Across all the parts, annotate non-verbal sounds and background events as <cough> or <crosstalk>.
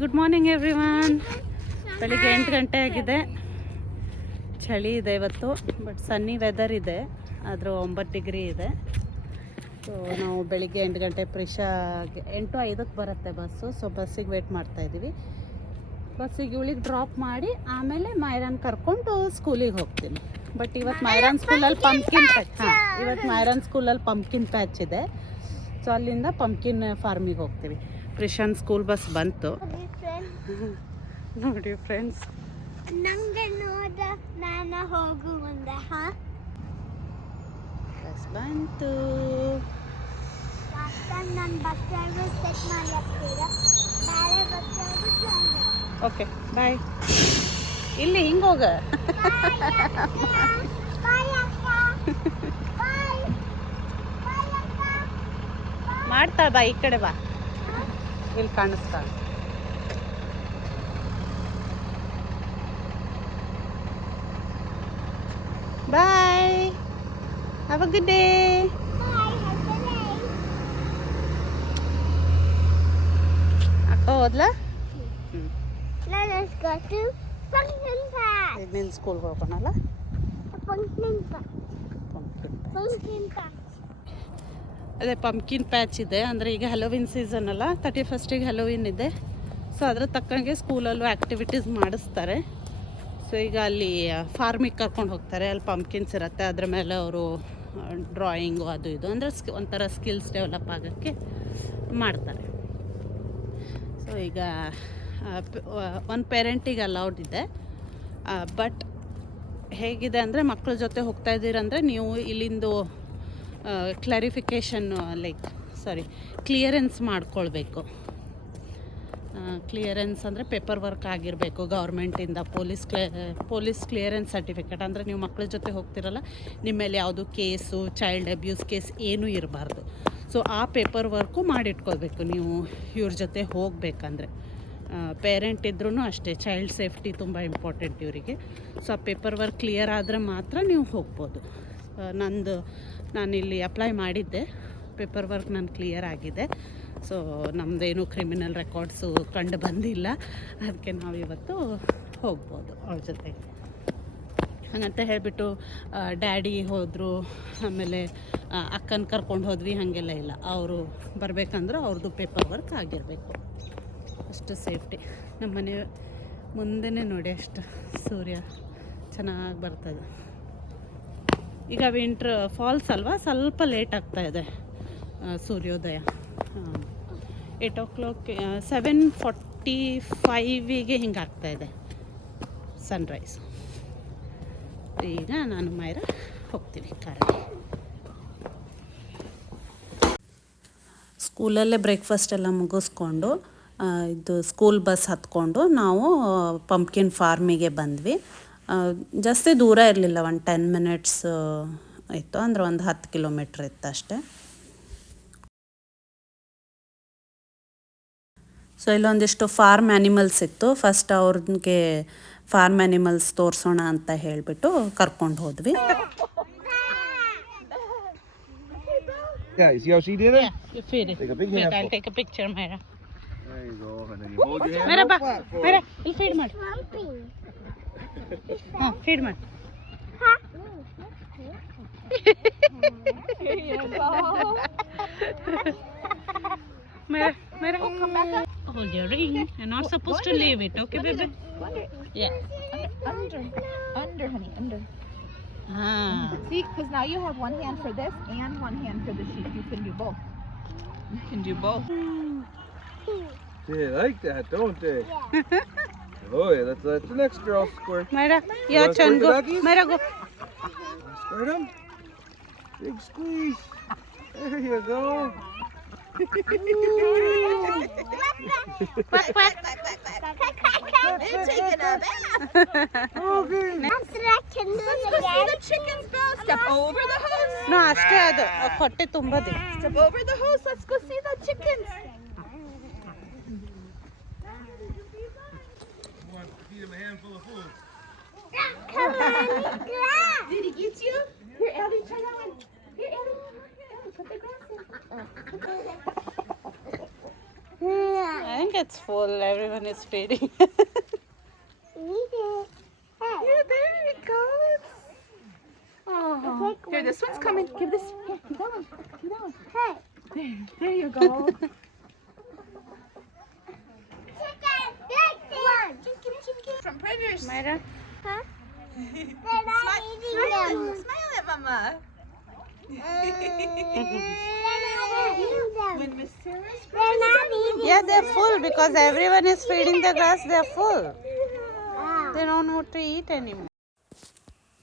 Good morning every one ಬೆಳಿಗ್ಗೆ ಎಂಟು ಗಂಟೆ ಆಗಿದೆ. ಚಳಿ ಇದೆ ಇವತ್ತು ಬಟ್ ಸನ್ನಿ ವೆದರ್ ಇದೆ. ಆದರೂ ಒಂಬತ್ತು ಡಿಗ್ರಿ ಇದೆ. ಸೊ ನಾವು ಬೆಳಿಗ್ಗೆ ಎಂಟು ಗಂಟೆ ಪ್ರಿಷಾಗೆ ಎಂಟು ಐದಕ್ಕೆ ಬರುತ್ತೆ ಬಸ್ಸು. ಸೊ ಬಸ್ಸಿಗೆ ವೇಟ್ ಮಾಡ್ತಾ ಇದ್ದೀವಿ. ಬಸ್ಸಿಗೆ ಇವಳಿಗೆ ಡ್ರಾಪ್ ಮಾಡಿ ಆಮೇಲೆ ಮೈರಾನ್ ಕರ್ಕೊಂಡು ಸ್ಕೂಲಿಗೆ ಹೋಗ್ತೀನಿ. ಬಟ್ ಇವತ್ತು ಮೈರಾನ್ ಸ್ಕೂಲಲ್ಲಿ ಪಂಪ್ಕಿನ್ ಪ್ಯಾಚ್ ಹಾಂ ಇವತ್ತು ಮೈರಾನ್ ಸ್ಕೂಲಲ್ಲಿ ಪಂಪ್ಕಿನ್ ಪ್ಯಾಚ್ ಇದೆ. ಸೊ ಅಲ್ಲಿಂದ ಪಂಪ್ಕಿನ್ ಫಾರ್ಮಿಗೆ ಹೋಗ್ತೀವಿ. ಪ್ರಿಶಾನ್ ಸ್ಕೂಲ್ ಬಸ್ ಬಂತು. <laughs> ನೋಡಿ ಫ್ರೆಂಡ್ಸ್ ನಂಗೆ ನೋಡ ನಾನು ಹೋಗು ಮುಂದೆ ಹಾ? ಬಸ್ ಬಂತು. ನನ್ನ ಬಟ್ಟೆಗಳು ಸೆಟ್ ಮಾಡ್ಲತ್ತೀರ? ಬೇರೆ ಬಟ್ಟೆಗಳು ಓಕೆ ಬಾಯ್ ಇಲ್ಲಿ ಹಿಂಗೆ ಹೋಗ. ಬಾಯ್ ಬಾಯ್ ಬಾಯ್ ಅಕ್ಕ. ಮಾಡ್ತಾ ಬಾ ಈ ಕಡೆ ಬಾ. ಇಲ್ಲಿ ಕಾಣಿಸ್ತಾ bye have a good day bye husband ಅಕ್ಕ ಹೋದ್ಲಾ Let's go to pumpkin patch. ಈಗ ನಿನ್ನ ಸ್ಕೂಲ್ಗೆ ಹೋಗೋಣಲ್ಲ Pumpkin patch. ಅದೇ ಪಂಪ್ಕಿನ್ ಪ್ಯಾಚ್ ಇದೆ. ಅಂದರೆ ಈಗ ಹಲೋವಿನ್ ಸೀಸನ್ ಅಲ್ಲ ತರ್ಟಿ ಫಸ್ಟಿಗೆ ಹಲೋವಿನ್ ಇದೆ. ಸೊ ಅದ್ರ ತಕ್ಕಂಗೆ ಸ್ಕೂಲಲ್ಲೂ ಆ್ಯಕ್ಟಿವಿಟೀಸ್ ಮಾಡಿಸ್ತಾರೆ. ಸೊ ಈಗ ಅಲ್ಲಿ ಫಾರ್ಮಿಗೆ ಕರ್ಕೊಂಡು ಹೋಗ್ತಾರೆ. ಅಲ್ಲಿ ಪಂಪ್ಕಿನ್ಸ್ ಇರುತ್ತೆ. ಅದ್ರ ಮೇಲೆ ಅವರು ಡ್ರಾಯಿಂಗು ಅದು ಇದು. ಅಂದರೆ ಸ್ಕಿ ಒಂಥರ ಸ್ಕಿಲ್ಸ್ ಡೆವಲಪ್ ಆಗೋಕ್ಕೆ ಮಾಡ್ತಾರೆ. ಸೊ ಈಗ ಒಂದು ಪೇರೆಂಟಿಗೆ ಅಲೌಡ್ ಇದೆ. ಬಟ್ ಹೇಗಿದೆ ಅಂದರೆ ಮಕ್ಕಳ ಜೊತೆ ಹೋಗ್ತಾ ಇದ್ದೀರಂದರೆ ನೀವು ಇಲ್ಲಿಂದು ಕ್ಲಾರಿಫಿಕೇಷನ್ ಲೈಕ್ ಸಾರಿ ಕ್ಲಿಯರೆನ್ಸ್ ಮಾಡ್ಕೊಳ್ಬೇಕು. ಕ್ಲಿಯರೆನ್ಸ್ ಅಂದರೆ ಪೇಪರ್ ವರ್ಕ್ ಆಗಿರಬೇಕು ಗೌರ್ಮೆಂಟಿಂದ police clay police clearance certificate ಅಂದರೆ ನೀವು ಮಕ್ಕಳ ಜೊತೆ ಹೋಗ್ತಿರಲ್ಲ ನಿಮ್ಮ ಮೇಲೆ ಯಾವುದು ಕೇಸು ಚೈಲ್ಡ್ ಅಬ್ಯೂಸ್ ಕೇಸ್ ಏನೂ ಇರಬಾರ್ದು. ಸೊ ಆ ಪೇಪರ್ ವರ್ಕು ಮಾಡಿಟ್ಕೊಳ್ಬೇಕು ನೀವು ಇವ್ರ ಜೊತೆ ಹೋಗಬೇಕಂದ್ರೆ. ಪೇರೆಂಟ್ ಇದ್ರೂ ಅಷ್ಟೇ ಚೈಲ್ಡ್ ಸೇಫ್ಟಿ ತುಂಬ ಇಂಪಾರ್ಟೆಂಟ್ ಇವರಿಗೆ. ಸೊ ಆ ಪೇಪರ್ ವರ್ಕ್ ಕ್ಲಿಯರ್ ಆದರೆ ಮಾತ್ರ ನೀವು ಹೋಗ್ಬೋದು. ನಂದು ನಾನಿಲ್ಲಿ ಅಪ್ಲೈ ಮಾಡಿದ್ದೆ. ಪೇಪರ್ ವರ್ಕ್ ನಾನು ಕ್ಲಿಯರ್ ಆಗಿದೆ. ಸೊ ನಮ್ಮದೇನು ಕ್ರಿಮಿನಲ್ ರೆಕಾರ್ಡ್ಸು ಕಂಡು ಬಂದಿಲ್ಲ. ಅದಕ್ಕೆ ನಾವು ಇವತ್ತು ಹೋಗ್ಬೋದು ಅವ್ರ ಜೊತೆಗೆ. ಹಾಗಂತ ಹೇಳಿಬಿಟ್ಟು ಡ್ಯಾಡಿ ಹೋದರು, ಆಮೇಲೆ ಅಕ್ಕನ ಕರ್ಕೊಂಡು ಹೋದ್ವಿ, ಹಾಗೆಲ್ಲ ಇಲ್ಲ. ಅವರು ಬರಬೇಕಂದ್ರೆ ಅವ್ರದ್ದು ಪೇಪರ್ ವರ್ಕ್ ಆಗಿರಬೇಕು. ಅಷ್ಟು ಸೇಫ್ಟಿ ನಮ್ಮ ಮನೆ ಮುಂದೆನೇ ನೋಡಿ ಅಷ್ಟು ಸೂರ್ಯ ಚೆನ್ನಾಗಿ ಬರ್ತದೆ. ಈಗ ವಿಂಟ್ರ್ ಫಾಲ್ಸ್ ಅಲ್ವಾ? ಸ್ವಲ್ಪ ಲೇಟ್ ಆಗ್ತಾ ಇದೆ ಸೂರ್ಯೋದಯ. Eight o'clock seven forty ಫೈವಿಗೆ ಹಿಂಗೆ ಆಗ್ತಾ ಇದೆ ಸನ್ರೈಸ್ ಈಗ ನಾನು ಮೈರ ಹೋಗ್ತೀನಿ ಕಾರಲ್ಲಿ ಸ್ಕೂಲಲ್ಲೇ ಬ್ರೇಕ್ಫಾಸ್ಟ್ ಎಲ್ಲ ಮುಗಿಸ್ಕೊಂಡು ಇದು ಸ್ಕೂಲ್ ಬಸ್ ಹತ್ಕೊಂಡು ನಾವು ಪಂಪ್ಕಿನ್ ಫಾರ್ಮಿಗೆ ಬಂದ್ವಿ. ಜಾಸ್ತಿ ದೂರ ಇರಲಿಲ್ಲ ಒಂದು ಟೆನ್ ಮಿನಿಟ್ಸ್ ಇತ್ತು. ಅಂದ್ರೆ ಒಂದು ಹತ್ತು ಕಿಲೋಮೀಟ್ರ್ ಇತ್ತು ಅಷ್ಟೇ. ಸೊ ಇಲ್ಲೊಂದಿಷ್ಟು ಫಾರ್ಮ್ ಆ್ಯನಿಮಲ್ಸ್ ಇತ್ತು. ಫಸ್ಟ್ ಅವ್ರಿಗೆ ಫಾರ್ಮ್ ಆ್ಯನಿಮಲ್ಸ್ ತೋರಿಸೋಣ ಅಂತ ಹೇಳಿಬಿಟ್ಟು ಕರ್ಕೊಂಡು ಹೋದ್ವಿ. Yeah, you see how she did it? Take a big handful. take a picture, Mira There you go, and then hold your hand ಇಲ್ಲಿ ಫೀಡ್ ಮಾಡಿ Pumpkin. ಹಾಂ ಫೀಡ್ ಮಾಡಿ Mera, Mera, come back up. Hold your ring. You're not supposed to leave it, okay, baby? Yeah. Under, under, honey, under. Ah. See, because now you have one hand for this and one hand for the sheep. You can do both. You can do both. They like that, don't they? <laughs> oh yeah, that's, that's the next girl squirt. Mera, your wanna turn. squirt the Go. doggies? Mera, go. Squirt them. Big squeeze. There you go. Quack, quack. They're taking a bath. Okay. After I can do Let's it go see again. the chickens, Belle. Step over the hose. No, ಅಷ್ಟೇ ಅದು ಆ ಹೊಟ್ಟೆ ತುಂಬದೆ Step over the hose. Let's go see the chickens. Feed him a handful of food. Come on, glass. Did he get you? Here, Ellie, try that one. Here, Ellie. Ellie, put the grass in. Eh? think it's full. Everyone is feeding. Eat it. Hey. Yeah, there it goes. Oh, here, one. this one's coming. Give this. Here, give that one. Give that one. Hey. There, there you go. <laughs> From predators. Myra? Huh? They're not eating them. Smile at Mama. They're not eating them. When Miss Sarah's They're not eating Yeah, they're full because everyone is feeding the grass. They're full. Wow. They don't know what to eat anymore.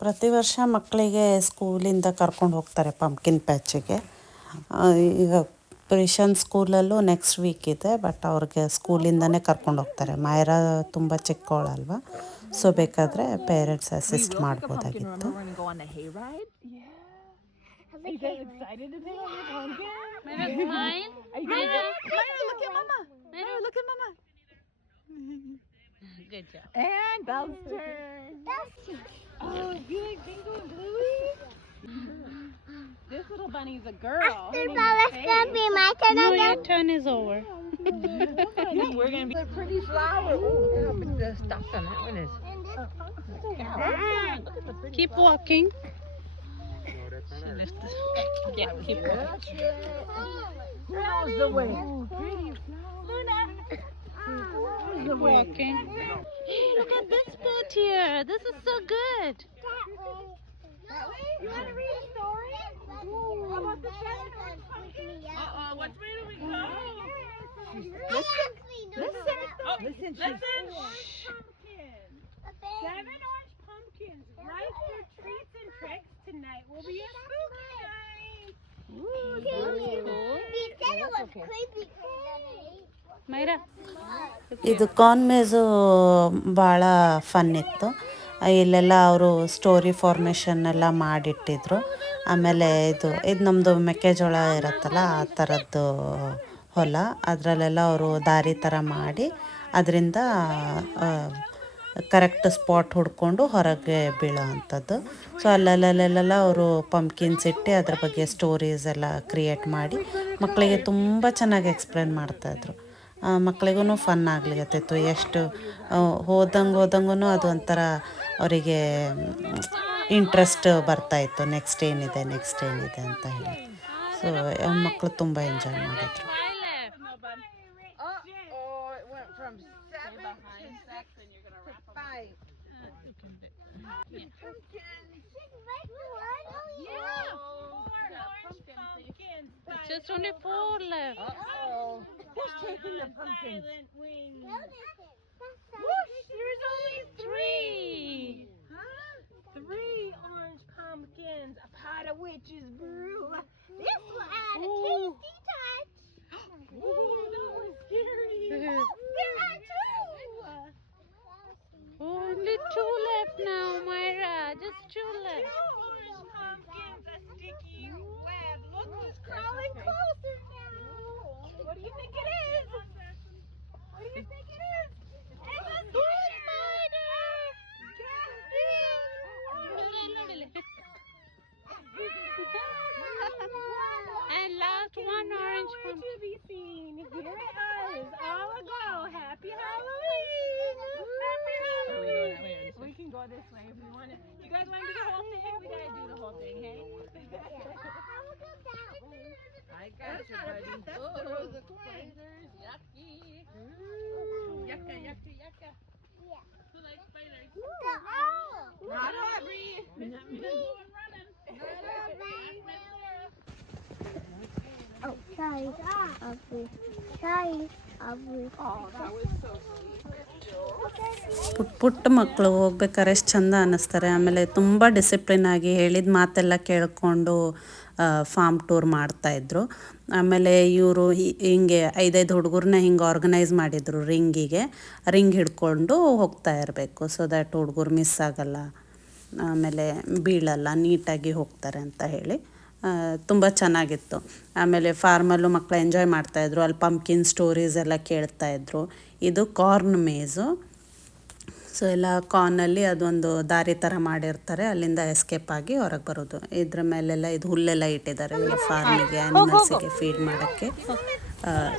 ಪ್ರತಿ ವರ್ಷ ಮಕ್ಕಳಿಗೆ ಸ್ಕೂಲಿಂದ ಕರ್ಕೊಂಡು ಹೋಗ್ತಾರೆ pumpkin ಪ್ಯಾಚಿಗೆ ಈಗ ಪ್ರಿಷನ್ ಸ್ಕೂಲಲ್ಲೂ ನೆಕ್ಸ್ಟ್ ವೀಕ್ ಇದೆ ಬಟ್ ಅವ್ರಿಗೆ ಸ್ಕೂಲಿಂದನೇ ಕರ್ಕೊಂಡು ಹೋಗ್ತಾರೆ ಮಾಯರಾ ತುಂಬ ಚಿಕ್ಕವಳಲ್ವ ಸೊ ಬೇಕಾದರೆ parents assist ಮಾಡ್ಬೋದಾಗಿತ್ತು Remember <laughs> when we go on the hayride? Yeah. Are you guys excited to be on your pumpkin? Are you guys Myra, look at Mama. Myra, look at Mama. Good job. And Belle's turn. Oh, you like Bingo and Bluey? <laughs> This little bunny's a girl. After ball, it's gonna be my turn No, again. your turn is over. We're gonna be. a pretty flower. Oh, look how big the stalk on that one is. Oh, ah, keep walking. Yeah, keep walking. Who knows the way? Keep walking. Look at <gasps> this boat here. This is so good. You want to read a story? How about the seven? Uh-oh, which way do we go? Listen, listen, Listen. Seven orange pumpkins. For treats and tricks. Tonight will be a spooky night. He said it was creepy. Myra. ಇದು corn maze ಭಾಳ fun ಇತ್ತು ಇಲ್ಲೆಲ್ಲ ಅವರು story formation ಎಲ್ಲ ಮಾಡಿಟ್ಟಿದ್ರು ಆಮೇಲೆ ಇದು ಇದು ನಮ್ಮದು ಮೆಕ್ಕೆಜೋಳ ಇರುತ್ತಲ್ಲ ಆ ಥರದ್ದು ಹೊಲ, ಅದರಲ್ಲೆಲ್ಲ ಅವರು ದಾರಿ ಥರ ಮಾಡಿ ಅದರಿಂದ ಕರೆಕ್ಟ್ ಸ್ಪಾಟ್ ಹುಡ್ಕೊಂಡು ಹೊರಗೆ ಬೀಳೋ ಅಂಥದ್ದು ಸೊ ಅಲ್ಲಲ್ಲಲ್ಲೆಲ್ಲ ಅವರು ಪಂಪ್ಕಿನ್ಸ್ ಇಟ್ಟು ಅದ್ರ ಬಗ್ಗೆ ಸ್ಟೋರೀಸ್ ಎಲ್ಲ ಕ್ರಿಯೇಟ್ ಮಾಡಿ ಮಕ್ಕಳಿಗೆ ತುಂಬ ಚೆನ್ನಾಗಿ ಎಕ್ಸ್ಪ್ಲೇನ್ ಮಾಡ್ತಾಯಿದ್ರು ಮಕ್ಕಳಿಗೂ ಫನ್ ಆಗ್ಲಿಕತ್ತಿತ್ತು. ಎಷ್ಟು ಹೋದಂಗೆ ಹೋದಂಗೂ ಅದು ಒಂಥರ ಅವರಿಗೆ ಇಂಟ್ರೆಸ್ಟ್ ಬರ್ತಾಯಿತ್ತು ನೆಕ್ಸ್ಟ್ ಏನಿದೆ ನೆಕ್ಸ್ಟ್ ಏನಿದೆ ಅಂತ ಹೇಳಿ. ಸೊ ಮಕ್ಕಳು ತುಂಬ ಎಂಜಾಯ್ ಮಾಡಿದರು. Just only four left. Uh-oh. Who's taking the pumpkins? There's only three. Three orange pumpkins, a pot of witch's brew. This will add a tasty touch. <gasps> Ooh, that was scary. <laughs> Oh, there are two. Only two left now, Myra. Just two orange pumpkins, a sticky web. Look who's crawling closer now. What do you think it is? What do you think it is? It's a spider. <laughs> And last one orange pumpkin. Sorry. ಪುಟ್ಟ ಪುಟ್ಟ ಮಕ್ಕಳು ಹೋಗ್ಬೇಕಾದ್ರೆ ಎಷ್ಟು ಚಂದ ಅನ್ನಿಸ್ತಾರೆ. ಆಮೇಲೆ ತುಂಬ discipline ಆಗಿ ಹೇಳಿದ ಮಾತೆಲ್ಲ ಕೇಳಿಕೊಂಡು ಫಾರ್ಮ್ ಟೂರ್ ಮಾಡ್ತಾಯಿದ್ರು ಆಮೇಲೆ ಇವರು ಹಿಂಗೆ ಐದೈದು ಹುಡುಗರನ್ನ ಹಿಂಗೆ ಆರ್ಗನೈಸ್ ಮಾಡಿದರು ರಿಂಗಿಗೆ. ರಿಂಗ್ ಹಿಡ್ಕೊಂಡು ಹೋಗ್ತಾ ಇರಬೇಕು. ಸೊ ದ್ಯಾಟ್ ಹುಡುಗರು ಮಿಸ್ ಆಗಲ್ಲ. ಆಮೇಲೆ ಬೀಳಲ್ಲ, ನೀಟಾಗಿ ಹೋಗ್ತಾರೆ ಅಂತ ಹೇಳಿ. ತುಂಬ ಚೆನ್ನಾಗಿತ್ತು. ಆಮೇಲೆ ಫಾರ್ಮಲ್ಲೂ ಮಕ್ಕಳು ಎಂಜಾಯ್ ಮಾಡ್ತಾಯಿದ್ರು ಅಲ್ಲಿ ಪಂಪ್ಕಿನ್ ಸ್ಟೋರೀಸ್ ಎಲ್ಲ ಕೇಳ್ತಾಯಿದ್ರು ಇದು ಕಾರ್ನ್ ಮೇಝು ಸೊ ಎಲ್ಲ ಕಾರ್ನಲ್ಲಿ ಅದೊಂದು ದಾರಿ ಥರ ಮಾಡಿರ್ತಾರೆ. ಅಲ್ಲಿಂದ ಎಸ್ಕೇಪ್ ಆಗಿ ಹೊರಗೆ ಬರೋದು. ಇದ್ರ ಮೇಲೆಲ್ಲ ಇದು ಹುಲ್ಲೆಲ್ಲ ಇಟ್ಟಿದ್ದಾರೆ. ಫಾರ್ಮಿಗೆ ಆ್ಯನಿಮಲ್ಸಿಗೆ ಫೀಡ್ ಮಾಡೋಕ್ಕೆ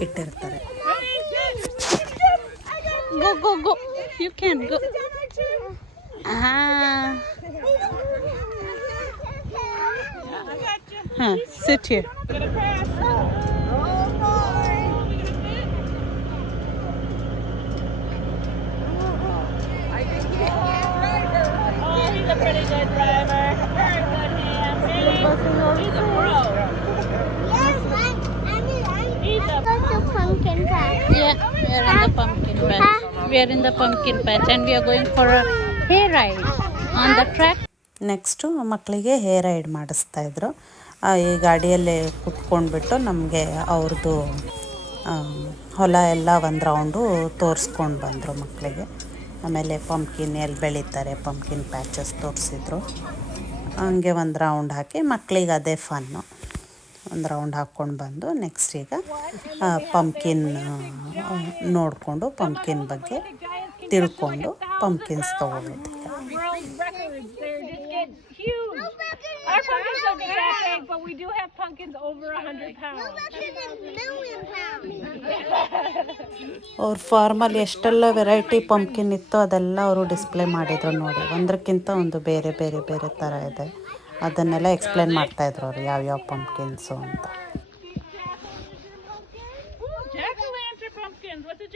ಇಟ್ಟಿರ್ತಾರೆ. Ready? He's sit here. we are in the pumpkin patch. And we are going for a hair ride on the track. Next ಮಕ್ಕಳಿಗೆ ಹೇರ್ ರೈಡ್ ಇದ್ರು ಆ, ಈ ಗಾಡಿಯಲ್ಲೇ ಕುತ್ಕೊಂಡ್ಬಿಟ್ಟು ನಮಗೆ ಅವ್ರದ್ದು ಹೊಲ ಎಲ್ಲ ಒಂದು ರೌಂಡು ತೋರಿಸ್ಕೊಂಡು ಬಂದರು ಮಕ್ಕಳಿಗೆ ಆಮೇಲೆ ಪಂಪ್ಕಿನ್ ಎಲ್ಲಿ ಬೆಳೀತಾರೆ ಪಂಪ್ಕಿನ್ ಪ್ಯಾಚಸ್ ತೋರಿಸಿದ್ರು. ಹಂಗೆ ಒಂದು ರೌಂಡ್ ಹಾಕಿ ಮಕ್ಕಳಿಗೆ ಅದೇ ಫನ್ನು ಒಂದು ರೌಂಡ್ ಹಾಕ್ಕೊಂಡು ಬಂದು ನೆಕ್ಸ್ಟ್ ಈಗ ಪಂಪ್ಕಿನ್ ನೋಡಿಕೊಂಡು ಪಂಪ್ಕಿನ್ ಬಗ್ಗೆ ತಿಳ್ಕೊಂಡು ಪಂಪ್ಕಿನ್ಸ್ ತೊಗೊಬೋದು that big, but we do have pumpkins over a hundred pounds. <laughs> ಅವ್ರ ಫಾರ್ಮಲ್ಲಿ ಎಷ್ಟೆಲ್ಲ ವೆರೈಟಿ ಪಂಪ್ಕಿನ್ ಇತ್ತು ಅದೆಲ್ಲ ಅವರು ಡಿಸ್ಪ್ಲೇ ಮಾಡಿದ್ರು ನೋಡಿ. ಒಂದಕ್ಕಿಂತ ಒಂದು ಬೇರೆ ಬೇರೆ ಬೇರೆ ಥರ ಇದೆ. ಅದನ್ನೆಲ್ಲ ಎಕ್ಸ್ಪ್ಲೇನ್ ಮಾಡ್ತಾಯಿದ್ರು ಅವ್ರು ಯಾವ್ಯಾವ ಪಂಪ್ಕಿನ್ಸು ಅಂತ.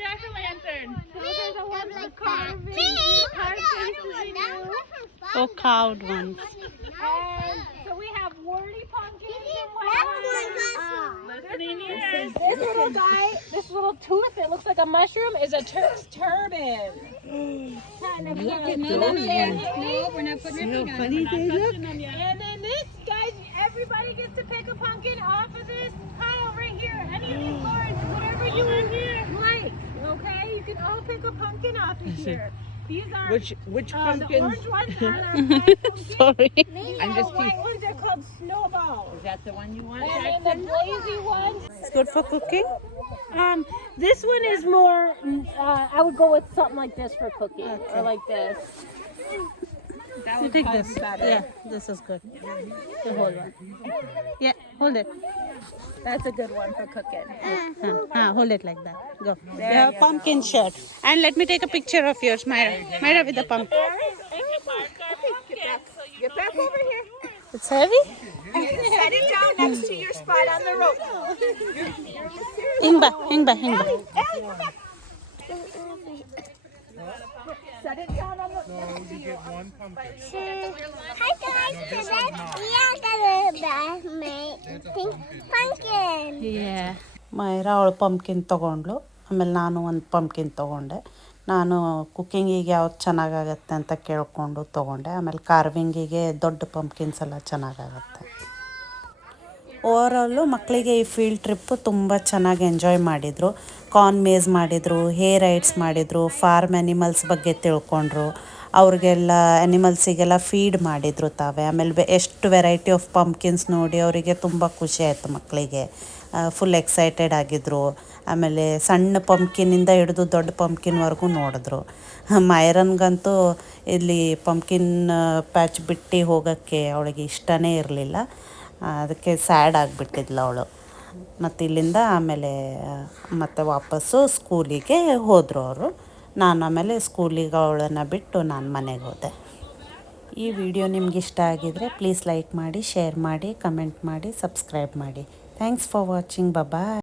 Jack o' lantern This little guy, this little tooth that looks like a mushroom is a Turk's turban. No, we're not putting our finger on it. And then this, guys, everybody gets to pick a pumpkin off of this pile right here. Any of these boards, whatever you like. Okay, you can all pick a pumpkin off of here. These are Which which uh, the pumpkins? orange ones <laughs> are <laughs> our pumpkins. Sorry. These I'm are just white ones are called snowballs. Is that the one you want? And then the blazy ones. It's good for cooking. Um, this one is more. mm, Uh, I would go with something like this for cooking, or like this. You take this. Yeah, this is good. The whole one. Yeah, hold it. That's a good one for cooking. Huh, huh, hold it like that. Go. You have a pumpkin shirt. And let me take a picture of yours, Myra. Myra with the pumpkin. Get back over here. It's heavy? Set it down next to your spot on the rope. Ingba, Ingba, Ingba. It down on the. Hi guys, today we are pumpkin. Myra ಅವಳು pumpkin ತೊಗೊಂಡ್ಳು ಆಮೇಲೆ ನಾನು ಒಂದು pumpkin ತೊಗೊಂಡೆ ನಾನು ಕುಕ್ಕಿಂಗಿಗೆ ಯಾವ್ದು ಚೆನ್ನಾಗಾಗತ್ತೆ ಅಂತ ಕೇಳಿಕೊಂಡು ತೊಗೊಂಡೆ ಆಮೇಲೆ ಕಾರ್ವಿಂಗಿಗೆ ದೊಡ್ಡ ಪಂಪ್ಕಿನ್ಸ್ ಎಲ್ಲ ಚೆನ್ನಾಗಾಗತ್ತೆ ಓವರಾಲು ಮಕ್ಕಳಿಗೆ ಈ ಫೀಲ್ಡ್ ಟ್ರಿಪ್ಪು ತುಂಬ ಚೆನ್ನಾಗಿ ಎಂಜಾಯ್ ಮಾಡಿದರು. ಕಾರ್ನ್ ಮೇಸ್ ಮಾಡಿದರು ಹೇರ್ ರೈಡ್ಸ್ ಮಾಡಿದರು ಫಾರ್ಮ್ ಆ್ಯನಿಮಲ್ಸ್ ಬಗ್ಗೆ ತಿಳ್ಕೊಂಡ್ರು. ಅವ್ರಿಗೆಲ್ಲ ಆ್ಯನಿಮಲ್ಸಿಗೆಲ್ಲ ಫೀಡ್ ಮಾಡಿದರು ತಾವೇ. ಆಮೇಲೆ ಎಷ್ಟು ವೆರೈಟಿ ಆಫ್ ಪಂಪ್ಕಿನ್ಸ್ ನೋಡಿ ಅವರಿಗೆ ತುಂಬ ಖುಷಿ ಆಯಿತು ಮಕ್ಕಳಿಗೆ ಫುಲ್ ಎಕ್ಸೈಟೆಡ್ ಆಗಿದ್ದರು ಆಮೇಲೆ ಸಣ್ಣ ಪಂಪ್ಕಿನಿಂದ ಹಿಡಿದು ದೊಡ್ಡ ಪಂಪ್ಕಿನ್ವರೆಗೂ ನೋಡಿದ್ರು. ಮೈರನ್ಗಂತೂ ಇಲ್ಲಿ ಪಂಪ್ಕಿನ್ ಪ್ಯಾಚ್ ಬಿಟ್ಟು ಹೋಗೋಕ್ಕೆ ಅವಳಿಗೆ ಇಷ್ಟನೇ ಇರಲಿಲ್ಲ. ಅದಕ್ಕೆ ಸ್ಯಾಡ್ ಆಗಿಬಿಟ್ಟಿದ್ಲು ಅವಳು. ಮತ್ತು ಇಲ್ಲಿಂದ ಆಮೇಲೆ ಮತ್ತೆ ವಾಪಸ್ಸು ಸ್ಕೂಲಿಗೆ ಹೋದರು ಅವರು. ನಾನು ಆಮೇಲೆ ಸ್ಕೂಲಿಗೆ ಅವಳನ್ನು ಬಿಟ್ಟು ನಾನು ಮನೆಗೆ ಹೋದೆ. ಈ ವಿಡಿಯೋ ನಿಮ್ಗೆ ಇಷ್ಟ ಆಗಿದರೆ ಪ್ಲೀಸ್ ಲೈಕ್ ಮಾಡಿ, ಶೇರ್ ಮಾಡಿ, ಕಮೆಂಟ್ ಮಾಡಿ, ಸಬ್ಸ್ಕ್ರೈಬ್ ಮಾಡಿ. Thanks for watching. ಬಾಯ್